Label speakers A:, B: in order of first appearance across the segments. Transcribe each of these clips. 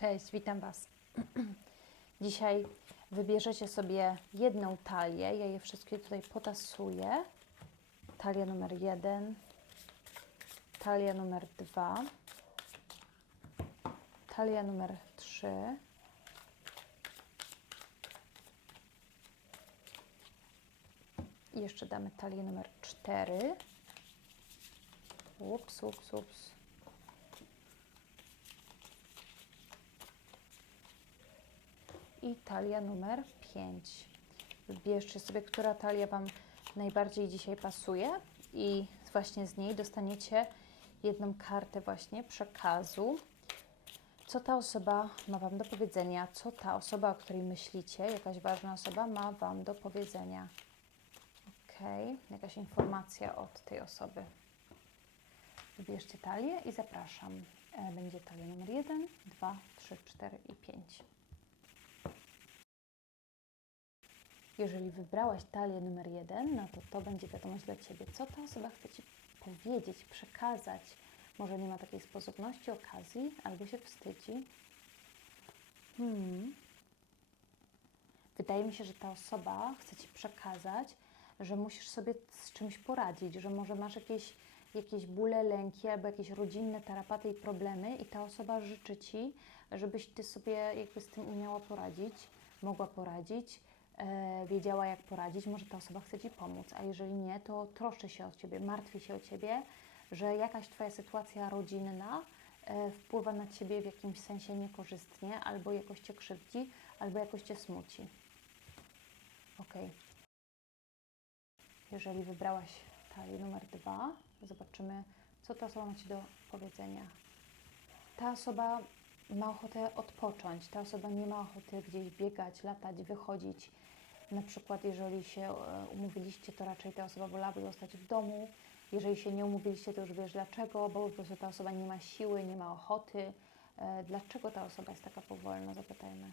A: Cześć, witam Was. Dzisiaj wybierzecie sobie jedną talię. Ja je wszystkie tutaj potasuję. Talia numer jeden, talia numer dwa, talia numer trzy, i jeszcze damy talię numer cztery. Ups, ups, ups. I talia numer 5. Wybierzcie sobie, która talia Wam najbardziej dzisiaj pasuje i właśnie z niej dostaniecie jedną kartę właśnie przekazu. Co ta osoba ma Wam do powiedzenia, co ta osoba, o której myślicie, jakaś ważna osoba ma Wam do powiedzenia. Ok, jakaś informacja od tej osoby. Wybierzcie talię i zapraszam. E, Będzie talia numer 1, 2, 3, 4 i 5. Jeżeli wybrałaś talię numer jeden, no to to będzie wiadomość dla Ciebie. Co ta osoba chce Ci powiedzieć, przekazać? Może nie ma takiej sposobności, okazji, albo się wstydzi. Hmm. Wydaje mi się, że ta osoba chce Ci przekazać, że musisz sobie z czymś poradzić, że może masz jakieś, jakieś bóle, lęki albo jakieś rodzinne tarapaty i problemy i ta osoba życzy Ci, żebyś Ty sobie jakby z tym umiała poradzić, mogła poradzić wiedziała, jak poradzić, może ta osoba chce Ci pomóc, a jeżeli nie, to troszczy się o Ciebie, martwi się o Ciebie, że jakaś Twoja sytuacja rodzinna e, wpływa na Ciebie w jakimś sensie niekorzystnie, albo jakoś Cię krzywdzi, albo jakoś Cię smuci. Ok. Jeżeli wybrałaś talię numer dwa, zobaczymy, co ta osoba ma Ci do powiedzenia. Ta osoba ma ochotę odpocząć, ta osoba nie ma ochoty gdzieś biegać, latać, wychodzić. Na przykład, jeżeli się e, umówiliście, to raczej ta osoba wolałaby zostać w domu. Jeżeli się nie umówiliście, to już wiesz dlaczego, bo po prostu ta osoba nie ma siły, nie ma ochoty. E, Dlaczego ta osoba jest taka powolna, zapytajmy.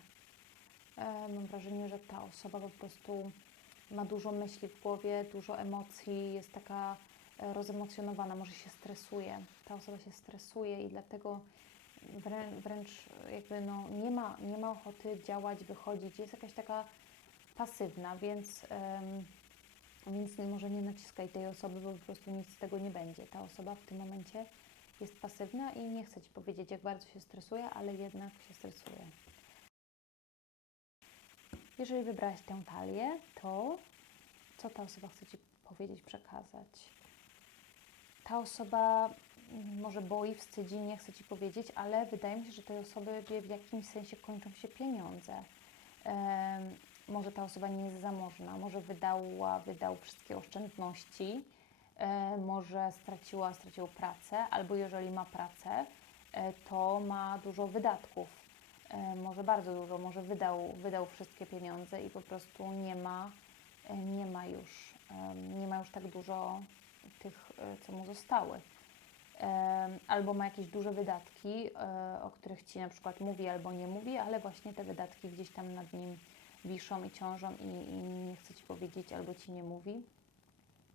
A: E, Mam wrażenie, że ta osoba po prostu ma dużo myśli w głowie, dużo emocji, jest taka rozemocjonowana, może się stresuje. Ta osoba się stresuje i dlatego wrę, wręcz jakby no, nie, ma, nie ma ochoty działać, wychodzić. Jest jakaś taka pasywna, więc, więc może nie naciskaj tej osoby, bo po prostu nic z tego nie będzie. Ta osoba w tym momencie jest pasywna i nie chce Ci powiedzieć, jak bardzo się stresuje, ale jednak się stresuje. Jeżeli wybrałaś tę talię, to co ta osoba chce Ci powiedzieć, przekazać? Ta osoba mm, może boi, wstydzi, nie chce Ci powiedzieć, ale wydaje mi się, że tej osoby w jakimś sensie kończą się pieniądze. Może ta osoba nie jest zamożna, może wydała, wydał wszystkie oszczędności, e, może straciła, stracił pracę, albo jeżeli ma pracę, e, to ma dużo wydatków. E, może bardzo dużo, może wydał, wydał wszystkie pieniądze i po prostu nie ma, nie ma już, nie ma już tak dużo tych, co mu zostały. Albo ma jakieś duże wydatki, o których Ci na przykład mówi albo nie mówi, ale właśnie te wydatki gdzieś tam nad nim wiszą i ciążą i, i nie chce Ci powiedzieć albo Ci nie mówi,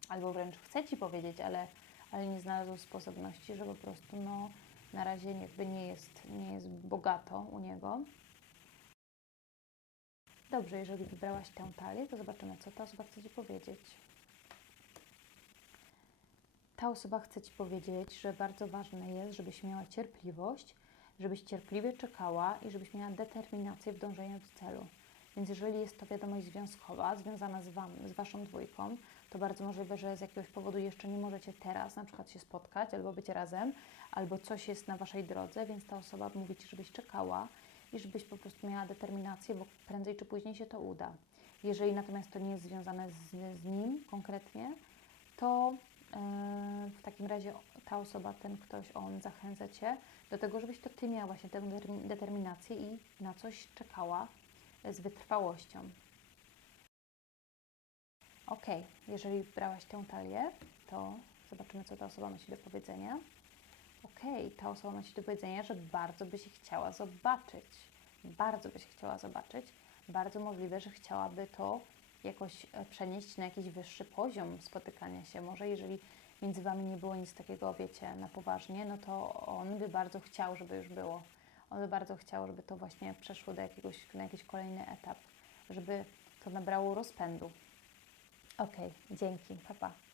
A: albo wręcz chce Ci powiedzieć, ale, ale nie znalazł sposobności, że po prostu no, na razie jakby nie jest, nie jest bogato u niego. Dobrze, jeżeli wybrałaś tę talię, to zobaczymy, co ta osoba chce Ci powiedzieć. Ta osoba chce Ci powiedzieć, że bardzo ważne jest, żebyś miała cierpliwość, żebyś cierpliwie czekała i żebyś miała determinację w dążeniu do celu. Więc jeżeli jest to wiadomość związkowa, związana z, wam, z Waszą dwójką, to bardzo możliwe, że z jakiegoś powodu jeszcze nie możecie teraz na przykład się spotkać albo być razem, albo coś jest na Waszej drodze, więc ta osoba mówi Ci, żebyś czekała i żebyś po prostu miała determinację, bo prędzej czy później się to uda. Jeżeli natomiast to nie jest związane z, z nim konkretnie, to Yy, w takim razie ta osoba, ten ktoś, on zachęca Cię do tego, żebyś to Ty miała właśnie tę determi- determinację i na coś czekała z wytrwałością. Ok, jeżeli brałaś tę talię, to zobaczymy, co ta osoba ma do powiedzenia. Ok, ta osoba ma do powiedzenia, że bardzo by się chciała zobaczyć. Bardzo by się chciała zobaczyć. Bardzo możliwe, że chciałaby to jakoś e, przenieść na jakiś wyższy poziom spotykania się. Może jeżeli między Wami nie było nic takiego, wiecie, na poważnie, no to on by bardzo chciał, żeby już było. On by bardzo chciał, żeby to właśnie przeszło do jakiegoś, na jakiś kolejny etap, żeby to nabrało rozpędu. Okej, dzięki, papa. Pa.